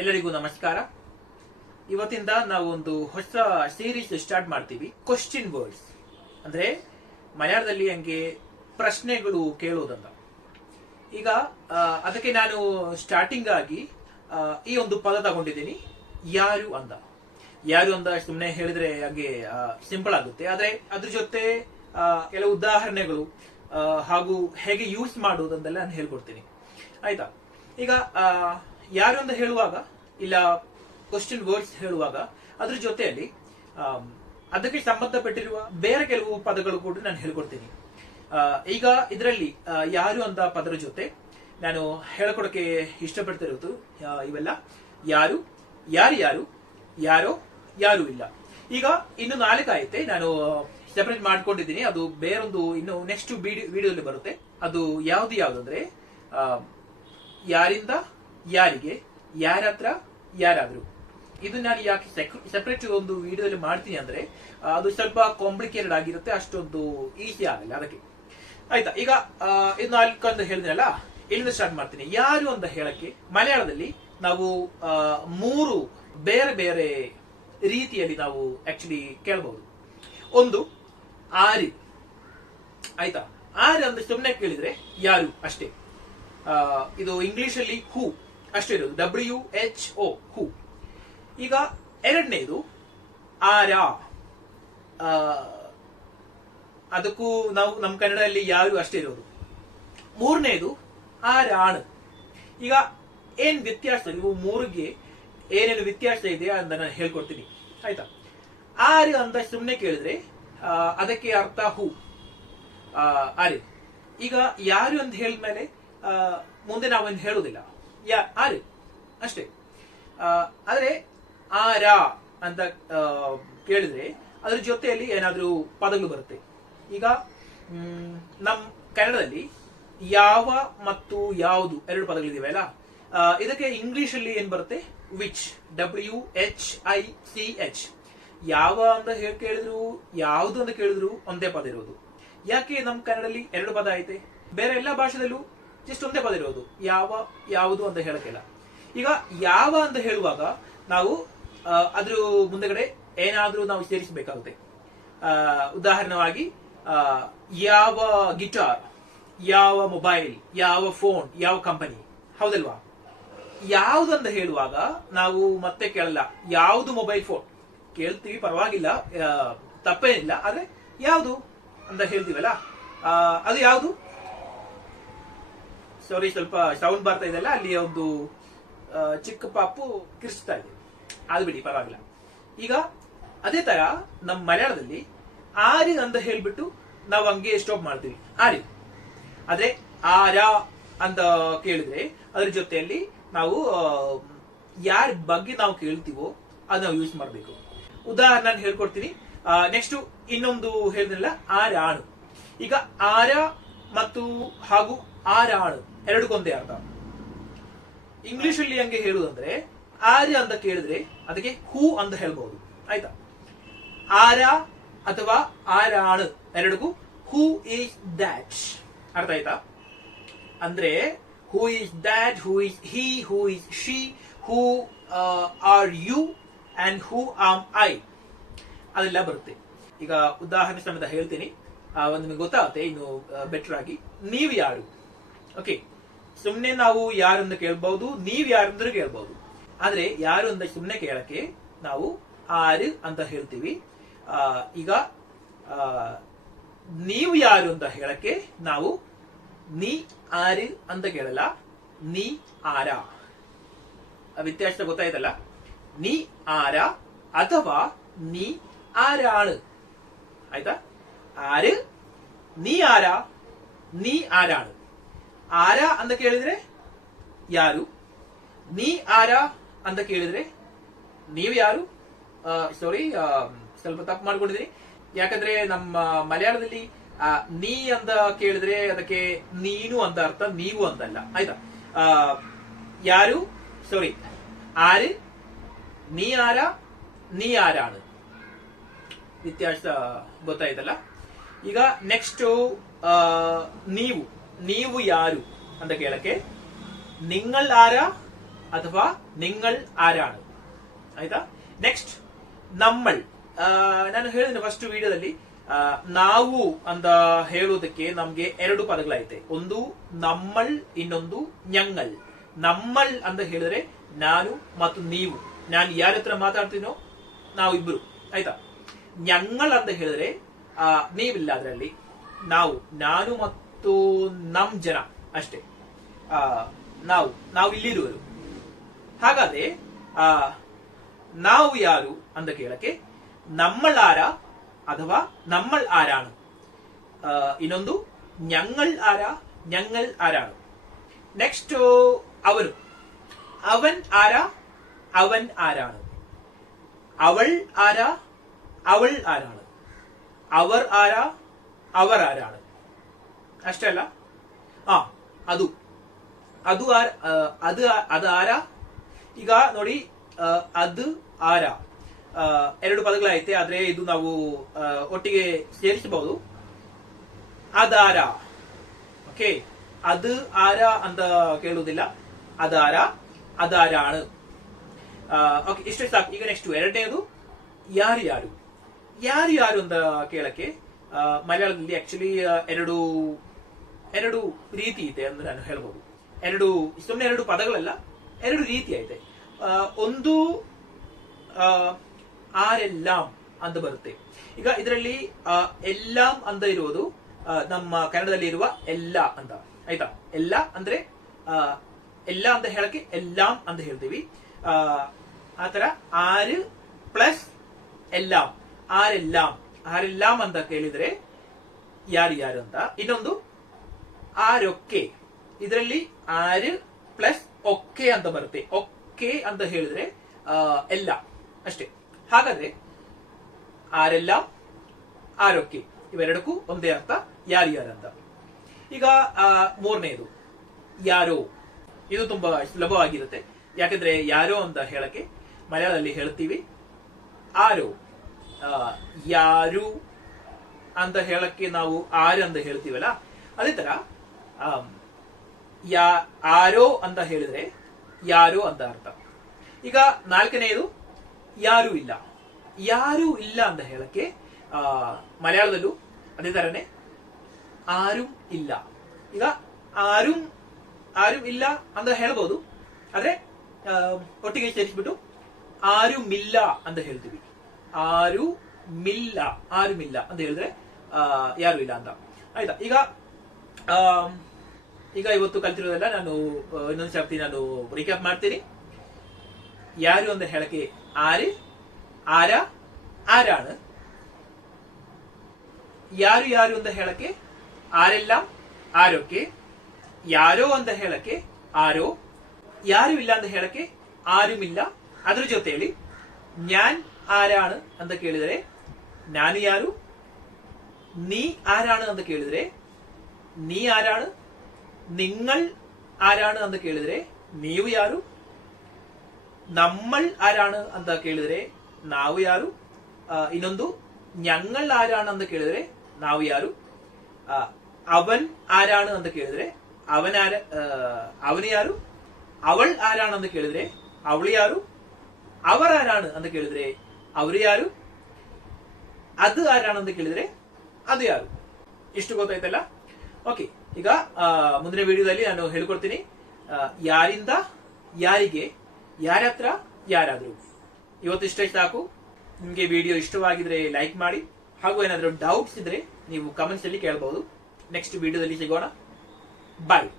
ಎಲ್ಲರಿಗೂ ನಮಸ್ಕಾರ. ಇವತ್ತಿಂದ ನಾವು ಒಂದು ಹೊಸ ಸೀರೀಸ್ ಸ್ಟಾರ್ಟ್ ಮಾಡ್ತೀವಿ. ಕ್ವಶ್ಚನ್ ವರ್ಡ್ಸ್ ಅಂದ್ರೆ ಮಲಯಾಳದಲ್ಲಿ ಹಂಗೆ ಪ್ರಶ್ನೆಗಳು ಕೇಳೋದಂತ. ಈಗ ಅದಕ್ಕೆ ನಾನು ಸ್ಟಾರ್ಟಿಂಗ್ ಆಗಿ ಈ ಒಂದು ಪದ ತಗೊಂಡಿದ್ದೀನಿ, ಯಾರು ಅಂದ. ಯಾರು ಅಂದ ಸುಮ್ಮನೆ ಹೇಳಿದ್ರೆ ಹಾಗೆ ಸಿಂಪಲ್ ಆಗುತ್ತೆ, ಆದ್ರೆ ಅದ್ರ ಜೊತೆ ಕೆಲವು ಉದಾಹರಣೆಗಳು ಹಾಗೂ ಹೇಗೆ ಯೂಸ್ ಮಾಡುವುದಂತೆಲ್ಲ ನಾನು ಹೇಳ್ಕೊಡ್ತೀನಿ, ಆಯ್ತಾ. ಈಗ ಯಾರು ಅಂತ ಹೇಳುವಾಗ ಇಲ್ಲ ಕ್ವಶ್ಚನ್ ವರ್ಡ್ಸ್ ಹೇಳುವಾಗ ಅದ್ರ ಜೊತೆಯಲ್ಲಿ ಅದಕ್ಕೆ ಸಂಬಂಧಪಟ್ಟಿರುವ ಬೇರೆ ಕೆಲವು ಪದಗಳು ಕೂಡ ನಾನು ಹೇಳ್ಕೊಡ್ತೀನಿ. ಈಗ ಇದರಲ್ಲಿ ಯಾರು ಅಂತ ಪದರ ಜೊತೆ ನಾನು ಹೇಳ್ಕೊಡಕ್ಕೆ ಇಷ್ಟಪಡ್ತಿರೋದು ಇವೆಲ್ಲ ಯಾರು, ಯಾರು, ಯಾರೋ, ಯಾರು ಇಲ್ಲ. ಈಗ ಇನ್ನು 4 ಆಯ್ತೆ, ನಾನು ಸೆಪರೇಟ್ ಮಾಡ್ಕೊಂಡಿದ್ದೀನಿ. ಅದು ಬೇರೊಂದು ಇನ್ನು ನೆಕ್ಸ್ಟ್ ವಿಡಿಯೋದಲ್ಲಿ ಬರುತ್ತೆ. ಅದು ಯಾವ್ದು ಅಂದ್ರೆ ಯಾರಿಂದ ಯಾರಿಗೆ, ಯಾರ ಹತ್ರ, ಯಾರಾದ್ರೂ. ಇದು ನಾನು ಯಾಕೆ ಸೆಪರೇಟ್ ಒಂದು ವಿಡಿಯೋದಲ್ಲಿ ಮಾಡ್ತೀನಿ ಅಂದ್ರೆ ಅದು ಸ್ವಲ್ಪ ಕಾಂಪ್ಲಿಕೇಟೆಡ್ ಆಗಿರುತ್ತೆ, ಅಷ್ಟೊಂದು ಈಸಿ ಆಗಲ್ಲ ಅದಕ್ಕೆ, ಆಯ್ತಾ. ಈಗ ಇದು 4 ಅಂತ ಹೇಳಿದ್ನಲ್ಲ, ಇಲ್ಲಿಂದ ಸ್ಟಾರ್ಟ್ ಮಾಡ್ತೀನಿ. ಯಾರು ಅಂತ ಹೇಳಕ್ಕೆ ಮಲಯಾಳದಲ್ಲಿ ನಾವು 3 ಬೇರೆ ಬೇರೆ ರೀತಿಯಲ್ಲಿ ನಾವು ಆಕ್ಚುಲಿ ಕೇಳಬಹುದು. ಒಂದು ಆರು, ಆಯ್ತಾ. ಆರು ಅಂದ್ರೆ ಸುಮ್ಮನೆ ಕೇಳಿದ್ರೆ ಯಾರು ಅಷ್ಟೇ. ಇದು ಇಂಗ್ಲಿಷ್ ಅಲ್ಲಿ ಹೂ ಅಷ್ಟೇ ಇರೋದು, WHO ಹೂ. ಈಗ ಎರಡನೇದು ಆರ, ಅದಕ್ಕೂ ನಾವು ನಮ್ಮ ಕನ್ನಡದಲ್ಲಿ ಯಾರು ಅಷ್ಟೇ ಇರೋದು. ಮೂರನೇದು ಆರಾಣ್. ಈಗ ಏನ್ ವ್ಯತ್ಯಾಸ, ಇವು 3ಗೆ ಏನೇನು ವ್ಯತ್ಯಾಸ ಇದೆ ಅಂತ ನಾನು ಹೇಳ್ಕೊಡ್ತೀನಿ, ಆಯ್ತಾ. ಆರು ಅಂತ ಸುಮ್ಮನೆ ಕೇಳಿದ್ರೆ ಅದಕ್ಕೆ ಅರ್ಥ ಹೂ, ಆರು. ಈಗ ಯಾರು ಅಂತ ಹೇಳಿದ್ಮೇಲೆ ಮುಂದೆ ನಾವೇನು ಹೇಳುದಿಲ್ಲ, ಆರು ಅಷ್ಟೇ. ಆದ್ರೆ ಆರ ಅಂತ ಕೇಳಿದ್ರೆ ಅದ್ರ ಜೊತೆಯಲ್ಲಿ ಏನಾದ್ರೂ ಪದಗಳು ಬರುತ್ತೆ. ಈಗ ನಮ್ ಕನ್ನಡದಲ್ಲಿ ಯಾವ ಮತ್ತು ಯಾವುದು 2 ಪದಗಳಿವೆ ಅಲ್ಲ, ಇದಕ್ಕೆ ಇಂಗ್ಲಿಷ್ ಅಲ್ಲಿ ಏನ್ ಬರುತ್ತೆ, ವಿಚ್, WHICH. ಯಾವ ಅಂತ ಕೇಳಿದ್ರು, ಯಾವುದು ಅಂತ ಕೇಳಿದ್ರು ಒಂದೇ ಪದ ಇರೋದು. ಯಾಕೆ ನಮ್ ಕನ್ನಡದಲ್ಲಿ 2 ಪದ ಐತೆ, ಬೇರೆ ಎಲ್ಲಾ ಭಾಷೆದಲ್ಲೂ ಜಸ್ಟ್ ಒಂದೇ ಪದ ಇರೋದು, ಯಾವುದು ಅಂತ ಹೇಳಕ್ಕಿಲ್ಲ. ಈಗ ಯಾವ ಅಂತ ಹೇಳುವಾಗ ನಾವು ಅದ್ರ ಮುಂದೆಗಡೆ ಏನಾದ್ರೂ ನಾವು ಸೇರಿಸಬೇಕಾಗುತ್ತೆ. ಉದಾಹರಣವಾಗಿ ಯಾವ ಗಿಟಾರ್, ಯಾವ ಮೊಬೈಲ್, ಯಾವ ಫೋನ್, ಯಾವ ಕಂಪನಿ, ಹೌದಲ್ವಾ. ಯಾವುದು ಅಂತ ಹೇಳುವಾಗ ನಾವು ಮತ್ತೆ ಕೇಳಲ್ಲ, ಯಾವುದು ಮೊಬೈಲ್ ಫೋನ್ ಕೇಳ್ತೀವಿ, ಪರವಾಗಿಲ್ಲ, ತಪ್ಪೇನಿಲ್ಲ. ಆದ್ರೆ ಯಾವುದು ಅಂತ ಹೇಳ್ತೀವಲ್ಲ, ಅದು ಯಾವುದು. ಸಾರಿ, ಸ್ವಲ್ಪ ಸೌಂಡ್ ಬರ್ತಾ ಇದೆಲ್ಲ, ಅಲ್ಲಿ ಒಂದು ಚಿಕ್ಕ ಪಾಪು ಕಿರ್ಚ್ತಾ ಇದೆ, ಅದು ಬಿಡಿ, ಪರವಾಗಿಲ್ಲ. ಈಗ ಅದೇ ತರ ನಮ್ಮ ಮಲಯಾಳದಲ್ಲಿ ಆರಿ ಅಂತ ಹೇಳ್ಬಿಟ್ಟು ನಾವು ಹಂಗೆ ಸ್ಟಾಪ್ ಮಾಡ್ತೀವಿ, ಆರಿ. ಆದ್ರೆ ಆರ ಅಂತ ಕೇಳಿದ್ರೆ ಅದ್ರ ಜೊತೆಯಲ್ಲಿ ನಾವು ಯಾರ ಬಗ್ಗೆ ನಾವು ಕೇಳ್ತೀವೋ ಅದು ನಾವು ಯೂಸ್ ಮಾಡಬೇಕು. ಉದಾಹರಣೆ ನಾನು ಹೇಳ್ಕೊಡ್ತೀನಿ. ನೆಕ್ಸ್ಟ್ ಇನ್ನೊಂದು ಹೇಳಿದ್ರಲ್ಲ, ಆರಾಣು. ಈಗ ಆರ ಮತ್ತು ಹಾಗೂ ಆರಾಣು ಎರಡಕ್ಕೊಂದೇ ಅರ್ಥ. ಇಂಗ್ಲಿಷ್ ಅಲ್ಲಿ ಹಂಗೆ ಹೇಳುದಂದ್ರೆ ಆರ್ಯ ಅಂತ ಕೇಳಿದ್ರೆ ಅದಕ್ಕೆ ಹೂ ಅಂತ ಹೇಳ್ಬಹುದು, ಆಯ್ತಾ. ಆರ ಅಥವಾ ಆರಾಣು ಎರಡಕ್ಕೂ ಹೂ ಈಸ್ ದ್ಯಾಟ್ ಅರ್ಥ ಆಯ್ತಾ. ಅಂದ್ರೆ who is that, who is he, who is she, who are you and who am I, ಅದೆಲ್ಲ ಬರುತ್ತೆ. ಈಗ ಉದಾಹರಣೆ ಸಮೇತ ಹೇಳ್ತೀನಿ, ಒಂದು ನಿಮಗೆ ಗೊತ್ತಾಗುತ್ತೆ ಇನ್ನು ಬೆಟರ್ ಆಗಿ. ನೀವು ಯಾರು, ಓಕೆ. ಸುಮ್ನೆ ನಾವು ಯಾರು ಅಂತ ಕೇಳ್ಬಹುದು, ನೀವ್ ಯಾರು ಅಂದ್ರೆ ಕೇಳ್ಬಹುದು. ಆದ್ರೆ ಯಾರು ಅಂತ ಸುಮ್ನೆ ಕೇಳಕ್ಕೆ ನಾವು ಆರು ಅಂತ ಹೇಳ್ತೀವಿ. ಈಗ ನೀವು ಯಾರು ಅಂತ ಹೇಳಕ್ಕೆ ನಾವು ನೀ ಆರು ಅಂತ ಕೇಳಲ್ಲ, ನೀ ಆರ. ವ್ಯತ್ಯಾಸ ಗೊತ್ತಾಯ್ತಲ್ಲ. ನೀ ಆರ ಅಥವಾ ನೀ ಆರಾಣು, ಆಯ್ತಾ. ಆರು, ನೀ ಆರ, ನೀ ಆರಾಣು. ಆರ ಅಂತ ಕೇಳಿದ್ರೆ ಯಾರು, ನೀ ಆರ ಅಂತ ಕೇಳಿದ್ರೆ ನೀವು ಯಾರು. ಸಾರಿ, ಸ್ವಲ್ಪ ತಪ್ಪು ಮಾಡ್ಕೊಂಡಿದ್ದೀನಿ. ಯಾಕಂದ್ರೆ ನಮ್ಮ ಮಲಯಾಳದಲ್ಲಿ ನೀ ಅಂತ ಕೇಳಿದ್ರೆ ಅದಕ್ಕೆ ನೀನು ಅಂತ ಅರ್ಥ, ನೀವು ಅಂತಲ್ಲ, ಆಯ್ತಾ. ಯಾರು, ಸಾರಿ, ಆರು, ನೀ ಆರ, ನೀ ಆರಾಣು. ವ್ಯತ್ಯಾಸ ಗೊತ್ತಾಯ್ತಲ್ಲ. ಈಗ ನೆಕ್ಸ್ಟ್ ನೀವು ಯಾರು ಅಂತ ಕೇಳಕ್ಕೆ നിങ്ങൾ ആരാ, ಅಥವಾ നിങ്ങൾ ആരാണ്. ಆಯ್ತಾ. ನೆಕ್ಸ್ಟ್ നമ്മൾ. ನಾನು ಹೇಳಿದ ಫಸ್ಟ್ ವಿಡಿಯೋದಲ್ಲಿ ನಾವು ಅಂತ ಹೇಳುವುದಕ್ಕೆ ನಮ್ಗೆ ಎರಡು ಪದಗಳೈತೆ. ಒಂದು ನಮ್ಮಳ್, ಇನ್ನೊಂದು ഞങ്ങൾ. ನಮ್ಮಳ್ ಅಂತ ಹೇಳಿದ್ರೆ ನಾನು ಮತ್ತು ನೀವು, ನಾನು ಯಾರ ಹತ್ರ ಮಾತಾಡ್ತೀನೋ ನಾವು ಇಬ್ರು. ಆಯ್ತಾ. ഞങ്ങൾ ಅಂತ ಹೇಳಿದ್ರೆ ನೀವಿಲ್ಲ ಅದರಲ್ಲಿ, ನಾನು ಮತ್ತು ನಮ್ ಜನ ಅಷ್ಟೇ. ನಾವು ಇಲ್ಲಿರುವರು. ಹಾಗಾದ್ರೆ ನಾವು ಯಾರು ಅಂತ ಕೇಳಕ್ಕೆ നമ്മൾ ആരാ ಅಥವಾ നമ്മൾ ആരാണ്. ಇನ್ನೊಂದು ഞങ്ങൾ ആരാ, ഞങ്ങൾ ആരാണ്. ನೆಕ್ಸ್ಟ್ ಅವನು. അവൻ ആരാ, അവൻ ആരാണ്. അവൾ ആരാ, അവൾ ആരാണ്. അവർ ആരാ, അവർ ആരാണ്. ಅಷ್ಟೇ ಅಲ್ಲ. ಅದು ಆರಾ. ಈಗ ನೋಡಿ, ಅದು ಆರಾ ಎರಡು ಪದಗಳೈತೆ, ಆದ್ರೆ ಇದು ನಾವು ಒಟ್ಟಿಗೆ ಸೇರಿಸಬಹುದು. ಅದಾರ. ಓಕೆ. ಅದು ಆರ ಅಂತ ಕೇಳುವುದಿಲ್ಲ. ಅದಾರ, ಅದಾರಾണ്. ಓಕೆ, ಇಷ್ಟೇ ಸಾಕು. ಈಗ ನೆಕ್ಸ್ಟ್ ಎರಡನೇದು ಯಾರು ಯಾರು. ಯಾರು ಯಾರು ಅಂತ ಕೇಳಕ್ಕೆ ಮಲಯಾಳದಲ್ಲಿ ಆಕ್ಚುಲಿ ಎರಡು ರೀತಿ ಇದೆ ಅಂತ ನಾನು ಹೇಳ್ಬೋದು. ಸುಮ್ಮನೆ ಎರಡು ಪದಗಳಲ್ಲ, ಎರಡು ರೀತಿ ಐತೆ. ಒಂದು ಆರೆല്ലാം ಅಂತ ಬರುತ್ತೆ. ಈಗ ಇದರಲ್ಲಿ ಎಲ್ಲಾಂ ಅಂತ ಇರುವುದು ನಮ್ಮ ಕನ್ನಡದಲ್ಲಿ ಇರುವ ಎಲ್ಲ ಅಂತ. ಆಯ್ತಾ. ಎಲ್ಲ ಅಂದ್ರೆ ಎಲ್ಲ ಅಂತ ಹೇಳಕ್ಕೆ ಎಲ್ಲಾಂ ಅಂತ ಹೇಳ್ತೀವಿ. ಆತರ ಆರು ಪ್ಲಸ್ ಎಲ್ಲಾಂ, ಆರೆല്ലാം ಅಂತ ಕೇಳಿದ್ರೆ ಯಾರು ಯಾರು ಅಂತ. ಇನ್ನೊಂದು ಆರೊಕ್ಕೆ. ಇದರಲ್ಲಿ ಆರು ಪ್ಲಸ್ ಒಕ್ಕೆ ಅಂತ ಬರುತ್ತೆ. ಒಕ್ಕೆ ಅಂತ ಹೇಳಿದ್ರೆ ಎಲ್ಲ ಅಷ್ಟೇ. ಹಾಗಾದ್ರೆ ಆರೆல்லாம், ಆರೊಕ್ಕೆ ಇವೆರಡಕ್ಕೂ ಒಂದೇ ಅರ್ಥ, ಯಾರು ಯಾರು ಅಂತ. ಈಗ ಮೂರನೇದು ಯಾರೋ. ಇದು ತುಂಬಾ ಸುಲಭವಾಗಿರುತ್ತೆ. ಯಾಕಂದ್ರೆ ಯಾರೋ ಅಂತ ಹೇಳಕ್ಕೆ ಮಲಯಾಳದಲ್ಲಿ ಹೇಳ್ತೀವಿ ಆರೋ. ಯಾರು ಅಂತ ಹೇಳಕ್ಕೆ ನಾವು ಆರು ಅಂತ ಹೇಳ್ತೀವಲ್ಲ, ಅದೇ ತರ ಆರೋ ಅಂತ ಹೇಳಿದ್ರೆ ಯಾರೋ ಅಂತ ಅರ್ಥ. ಈಗ ನಾಲ್ಕನೆಯದು ಯಾರು ಇಲ್ಲ. ಯಾರು ಇಲ್ಲ ಅಂತ ಹೇಳಕ್ಕೆ ಮಲಯಾಳದಲ್ಲೂ ಅದೇ ತರನೇ ಆರುಂ ಇಲ್ಲ. ಈಗ ಆರುಂ ಇಲ್ಲ ಅಂತ ಹೇಳ್ಬೋದು, ಆದ್ರೆ ಒಟ್ಟಿಗೆ ಸೇರಿಸ್ಬಿಟ್ಟು ಆರುಮಿಲ್ಲ ಅಂತ ಹೇಳ್ತೀವಿ. ಆರುಮಿಲ್ಲ ಅಂತ ಹೇಳಿದ್ರೆ ಯಾರು ಇಲ್ಲ ಅಂತ. ಆಯ್ತಾ. ಈಗ ಇವತ್ತು ಕಲ್ತಿರೋದೆಲ್ಲ ನಾನು ಇನ್ನೊಂದು ಸರ್ತಿ ನಾನು ರೀಕ್ಯಾಪ್ ಮಾಡ್ತೀನಿ. ಯಾರು ಅಂತ ಹೇಳಕ್ಕೆ ആര്, ആരാ, ആരാണ്. ಯಾರು ಯಾರು ಅಂತ ಹೇಳಕ್ಕೆ ಆರೆല്ലാം, ಆರೊಕ್ಕೆ. ಯಾರೋ ಅಂತ ಹೇಳಕ್ಕೆ ಆರೋ. ಯಾರು ಇಲ್ಲ ಅಂತ ಹೇಳಕ್ಕೆ ಆರುಮಿಲ್ಲ. ಅದ್ರ ಜೊತೆಯಲ್ಲಿ ഞാൻ ആരാണ് ಅಂತ ಕೇಳಿದರೆ ನಾನು ಯಾರು. നീ ആരാണ് ಅಂತ ಕೇಳಿದ್ರೆ ನೀ ಆರಾണ്. നിങ്ങൾ ആരാണ് ಅಂತ ಕೇಳಿದ್ರೆ ನೀವು ಯಾರು. നമ്മൾ ആരാണ് ಅಂತ ಕೇಳಿದ್ರೆ ನಾವು ಯಾರು. ಇನ್ನೊಂದು ഞങ്ങൾ ಆರಾണ് ಅಂತ ಕೇಳಿದ್ರೆ ನಾವು ಯಾರು. ಅವನ್ ಆರಾണ് ಅಂತ ಕೇಳಿದ್ರೆ ಅವನು ಯಾರು. ಅವൾ ಆರಾണ് ಅಂತ ಕೇಳಿದ್ರೆ ಅವಳು ಯಾರು. ಅವರ ಆರಾണ് ಅಂತ ಕೇಳಿದ್ರೆ ಅವರು ಯಾರು. ಅದು ಆರಾണ് ಅಂತ ಕೇಳಿದ್ರೆ ಅದು ಯಾರು. ಇಷ್ಟು ಗೊತ್ತಾಯ್ತಲ್ಲ. ಓಕೆ. ಈಗ ಮುಂದಿನ ವಿಡಿಯೋದಲ್ಲಿ ನಾನು ಹೇಳ್ಕೊಡ್ತೀನಿ ಯಾರಿಂದ ಯಾರಿಗೆ, ಯಾರ ಹತ್ರ ಯಾರಾದ್ರೂ. ಇವತ್ತು ಇಷ್ಟೇ ಸಾಕು. ನಿಮ್ಗೆ ವಿಡಿಯೋ ಇಷ್ಟವಾಗಿದ್ರೆ ಲೈಕ್ ಮಾಡಿ, ಹಾಗೂ ಏನಾದರೂ ಡೌಟ್ಸ್ ಇದ್ರೆ ನೀವು ಕಮೆಂಟ್ಸ್ ಅಲ್ಲಿ ಕೇಳಬಹುದು. ನೆಕ್ಸ್ಟ್ ವಿಡಿಯೋದಲ್ಲಿ ಸಿಗೋಣ. ಬಾಯ್.